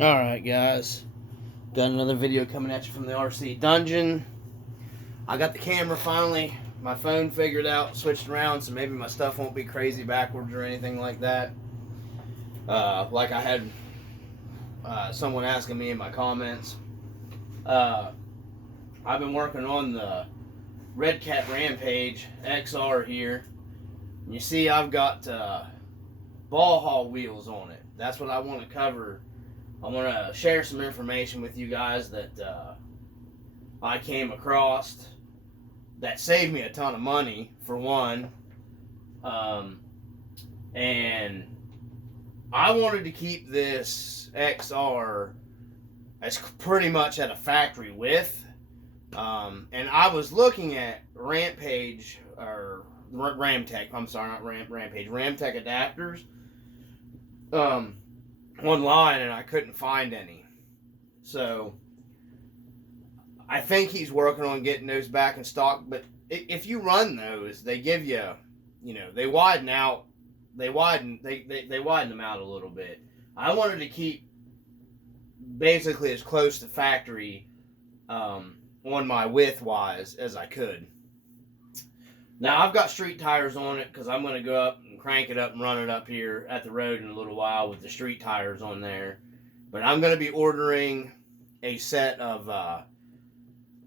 Alright guys, got another video coming at you from the RC dungeon. I got the camera finally, my phone figured out, switched around, so maybe my stuff won't be crazy backwards or anything like that. Like I had someone asking me in my comments. I've been working on the Redcat XR here. You see I've got ball haul wheels on it. That's what I want to cover. I want to share some information with you guys that I came across that saved me a ton of money, for one. And I wanted to keep this XR as pretty much at a factory width. And I was looking at Rampage, or Ramtech, I'm sorry, not Rampage, Ramtech adapters. Online, and I couldn't find any. So I think he's working on getting those back in stock. But if you run those, they give you, they widen out. They widen them out a little bit. I wanted to keep basically as close to factory on my width wise as I could. Now I've got street tires on it because I'm going to go up and crank it up and run it up here at the road in a little while with the street tires on there. But I'm going to be ordering a set of,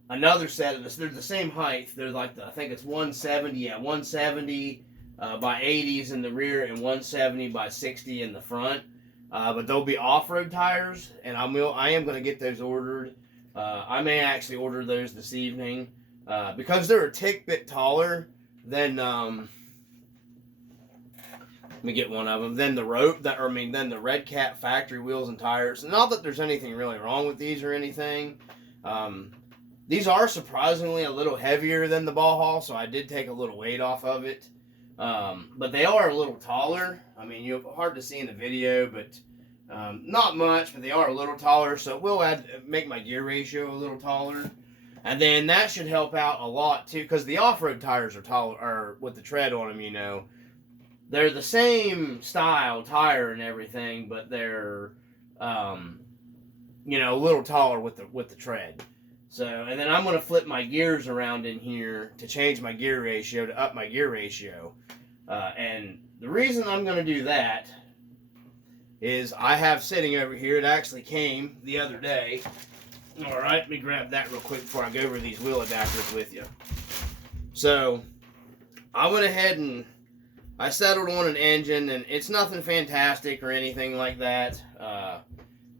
another set of this. They're the same height. They're like, I think it's 170, 170 by 80s in the rear and 170 by 60 in the front. But they'll be off-road tires, and I am going to get those ordered. I may actually order those this evening because they're a tick bit taller than let me get one of them. Then the Redcat factory wheels and tires. Not that there's anything really wrong with these or anything. These are surprisingly a little heavier than the ball haul, so I did take a little weight off of it. But they are a little taller. I mean, you're hard to see in the video, but not much. But they are a little taller, so it will make my gear ratio a little taller. And then that should help out a lot too, because the off-road tires are taller, or with the tread on them. They're the same style tire and everything, but they're a little taller with the tread. So, and then I'm going to flip my gears around in here to change my gear ratio, to up my gear ratio. And the reason I'm going to do that is I have sitting over here, it actually came the other day. Alright, let me grab that real quick before I go over these wheel adapters with you. So, I went ahead and I settled on an engine, and it's nothing fantastic or anything like that.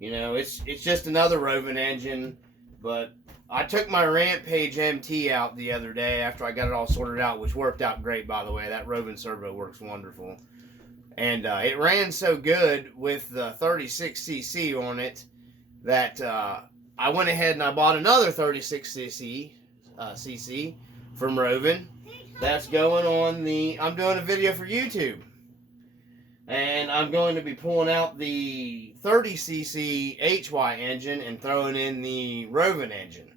It's just another roving engine, but I took my Rampage MT out the other day after I got it all sorted out, which worked out great, by the way. That roving servo works wonderful. And it ran so good with the 36cc on it that I went ahead and I bought another 36cc from Rovin. That's going on I'm doing a video for YouTube. And I'm going to be pulling out the 30cc HY engine and throwing in the Rovin engine.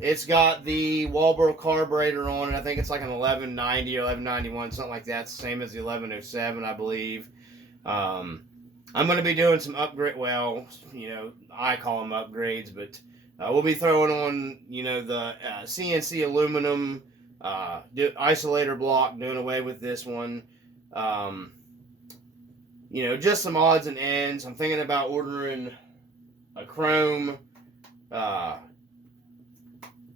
It's got the Walbro carburetor on it. I think it's like an 1190 or 1191, something like that. It's the same as the 1107, I believe. I'm going to be doing some upgrade. Well, I call them upgrades, but we'll be throwing on, the CNC aluminum isolator block, doing away with this one. Just some odds and ends. I'm thinking about ordering a chrome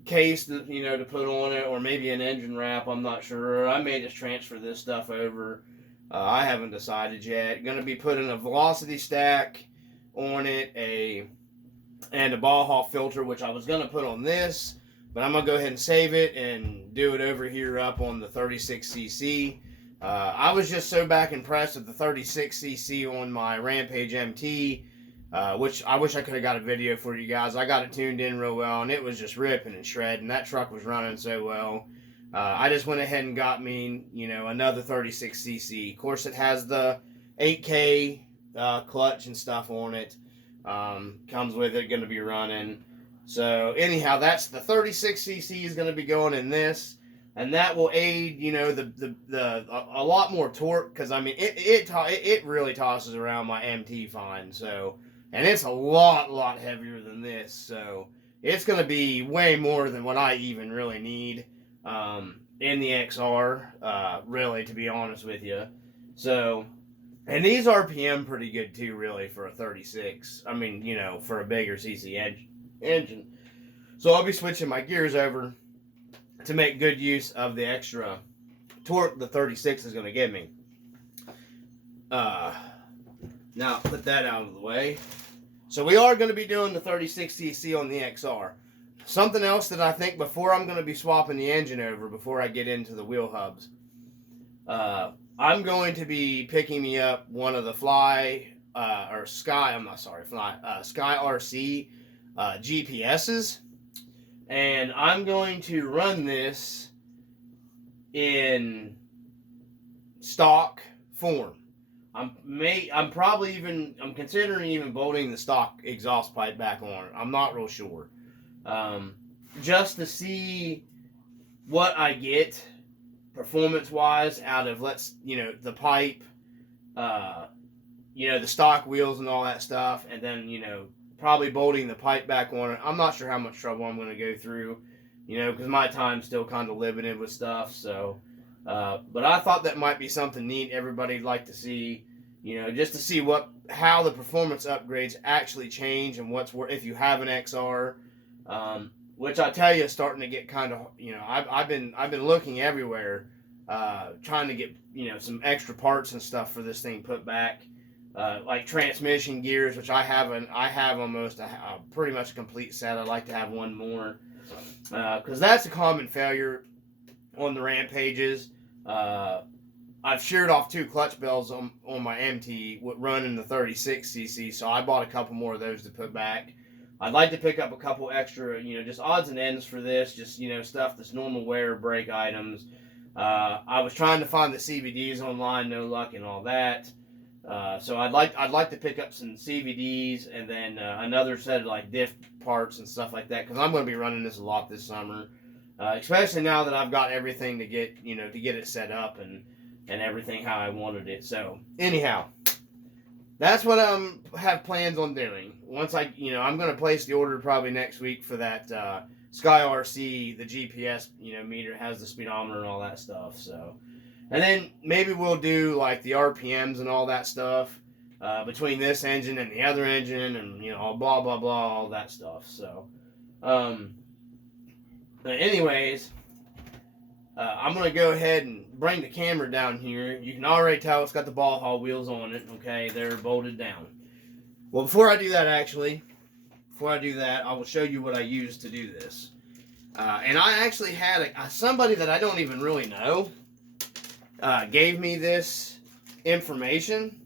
case to put on it, or maybe an engine wrap. I'm not sure. I may just transfer this stuff over. I haven't decided yet. Going to be putting a velocity stack on it, and a ball haul filter, which I was going to put on this, but I'm going to go ahead and save it and do it over here up on the 36cc. I was just so back impressed with the 36cc on my Rampage MT, which I wish I could have got a video for you guys. I got it tuned in real well, and it was just ripping and shredding. That truck was running so well. I just went ahead and got me, another 36cc. Of course, it has the 8K clutch and stuff on it. Comes with it, going to be running. So, anyhow, that's the 36cc is going to be going in this. And that will aid, a lot more torque, because, I mean, it really tosses around my MT fine. So, and it's a lot heavier than this. So it's going to be way more than what I even really need in the XR, really, to be honest with you. So, and these RPM pretty good too, really, for a 36. I mean, you know, for a bigger CC engine. So I'll be switching my gears over to make good use of the extra torque the 36 is going to give me. Now put that out of the way. So we are going to be doing the 36cc on the XR. Something else that I think before I'm going to be swapping the engine over, before I get into the wheel hubs, I'm going to be picking me up one of the Sky RC GPSs, and I'm going to run this in stock form. I'm considering even bolting the stock exhaust pipe back on. I'm not real sure. Just to see what I get performance-wise out of, the pipe, the stock wheels and all that stuff, and then, probably bolting the pipe back on it. I'm not sure how much trouble I'm going to go through, because my time's still kind of limited with stuff, so... but I thought that might be something neat everybody'd like to see, just to see how the performance upgrades actually change and if you have an XR, which I tell you is starting to get kind of, I've been looking everywhere, trying to get, some extra parts and stuff for this thing put back, like transmission gears, which I have almost a pretty much a complete set. I'd like to have one more, because that's a common failure on the Rampages. I've sheared off 2 clutch bells on my MT running the 36cc, so I bought a couple more of those to put back. I'd like to pick up a couple extra, just odds and ends for this, just, stuff that's normal wear or break items. I was trying to find the CVDs online, no luck and all that. So I'd like to pick up some CVDs and then another set of like diff parts and stuff like that, because I'm going to be running this a lot this summer. Especially now that I've got everything to get it set up and everything how I wanted it. So anyhow, that's what I have plans on doing. Once I'm going to place the order probably next week for that Sky RC, the GPS, meter, has the speedometer and all that stuff. So, and then maybe we'll do like the RPMs and all that stuff between this engine and the other engine, and blah blah blah, all that stuff. So, anyways, I'm going to go ahead and bring the camera down here. You can already tell it's got the ball haul wheels on it, okay? They're bolted down. Well, before I do that, I will show you what I used to do this. And I actually had somebody that I don't even really know gave me this information,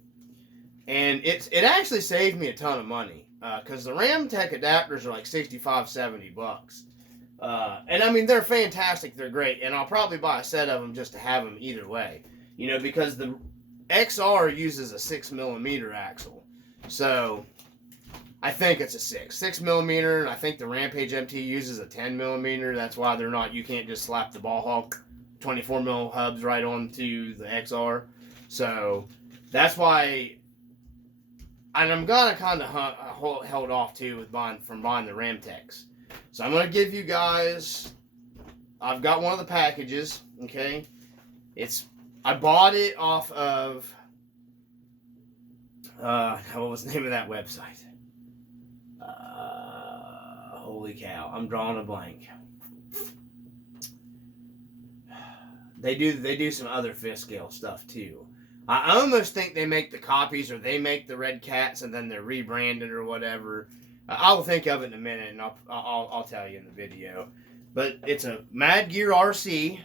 and it actually saved me a ton of money, because the Ramtech adapters are like $65-$70. And I mean, they're fantastic, they're great, and I'll probably buy a set of them just to have them either way, because the XR uses a 6mm axle, so I think it's a 6mm, and I think the Rampage MT uses a 10mm. That's why you can't just slap the ball haul 24mm hubs right onto the XR, so that's why. And I'm gonna kind of held off too from buying the Ramtechs. So I'm going to give you guys, I've got one of the packages, okay? I bought it off of, what was the name of that website? Holy cow, I'm drawing a blank. They do some other fifth scale stuff too. I almost think they make the copies, or they make the Redcats and then they're rebranded or whatever. I'll think of it in a minute, and I'll tell you in the video. But it's a Mad Gear RC,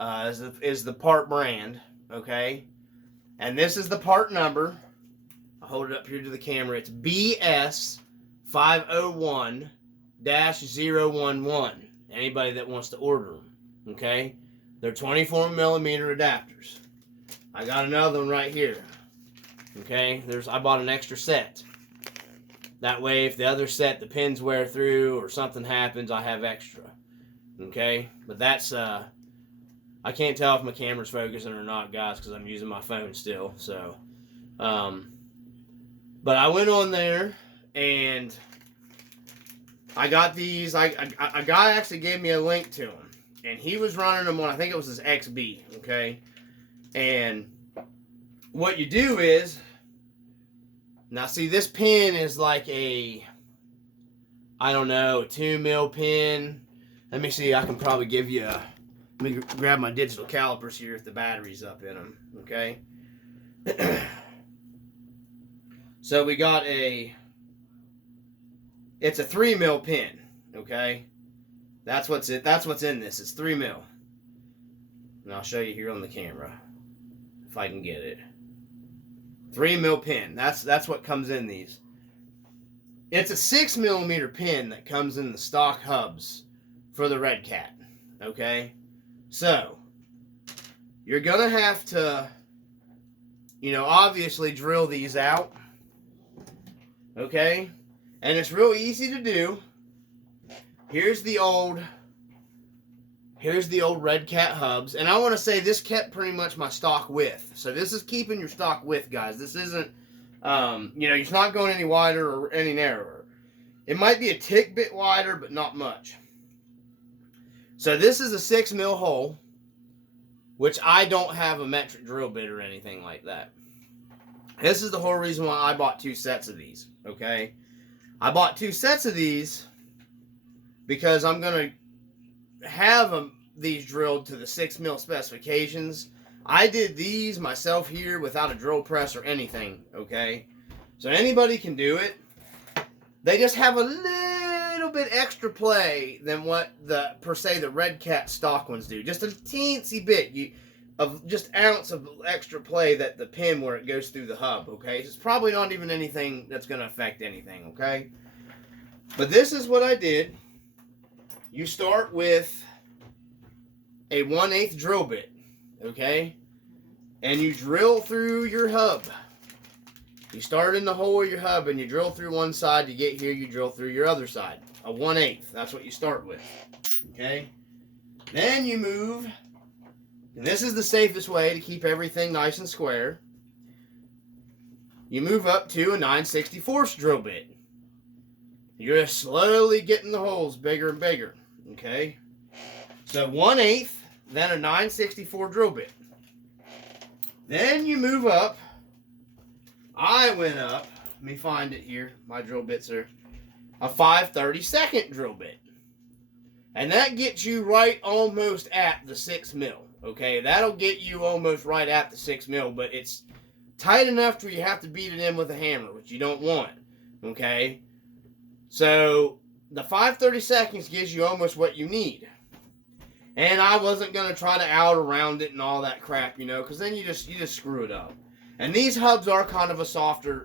is the part brand, okay? And this is the part number. I'll hold it up here to the camera. It's BS501-011. Anybody that wants to order them, okay? They're 24mm adapters. I got another one right here, okay? I bought an extra set. That way, if the other set, the pins wear through or something happens, I have extra. Okay? But that's, I can't tell if my camera's focusing or not, guys, because I'm using my phone still. So, But I went on there and I got these. A guy actually gave me a link to them, and he was running them on, I think it was his XB, okay? And what you do is, now see, this pin is like a, I don't know, a 2 mil pin. Let me see, I can probably give you a, let me grab my digital calipers here if the battery's up in them, okay? So we got it's a 3 mil pin, okay? That's what's in this. It's 3 mil. And I'll show you here on the camera if I can get it. 3 mil pin. That's what comes in these. It's a 6 millimeter pin that comes in the stock hubs for the Redcat, okay? So you're gonna have to, obviously drill these out, okay? And it's real easy to do. Here's the old Redcat hubs. And I want to say this kept pretty much my stock width. So this is keeping your stock width, guys. This isn't, it's not going any wider or any narrower. It might be a tick bit wider, but not much. So this is a 6 mil hole, which I don't have a metric drill bit or anything like that. This is the whole reason why I bought 2 sets of these, okay? I bought 2 sets of these because I'm going to have these drilled to the 6 mil specifications. I did these myself here without a drill press or anything, okay? So anybody can do it. They just have a little bit extra play than what the Redcat stock ones do. Just a teensy bit of just ounce of extra play that the pin where it goes through the hub, okay? It's probably not even anything that's going to affect anything, okay? But this is what I did. You start with a 1/8 drill bit, okay? And you drill through your hub. You start in the hole of your hub and you drill through one side. You get here, you drill through your other side. A 1/8. That's what you start with, okay? Then you move, and this is the safest way to keep everything nice and square. You move up to a 9/64 drill bit. You're just slowly getting the holes bigger and bigger, okay? So 1/8, then a 9/64 drill bit. Then you move up. I went up, let me find it here. My drill bits are a 5/32 drill bit. And that gets you right almost at the 6 mil, okay? That'll get you almost right at the 6 mil, but it's tight enough where you have to beat it in with a hammer, which you don't want, okay? So the 5/32 gives you almost what you need. And I wasn't going to try to out around it and all that crap, because then you just screw it up. And these hubs are kind of a softer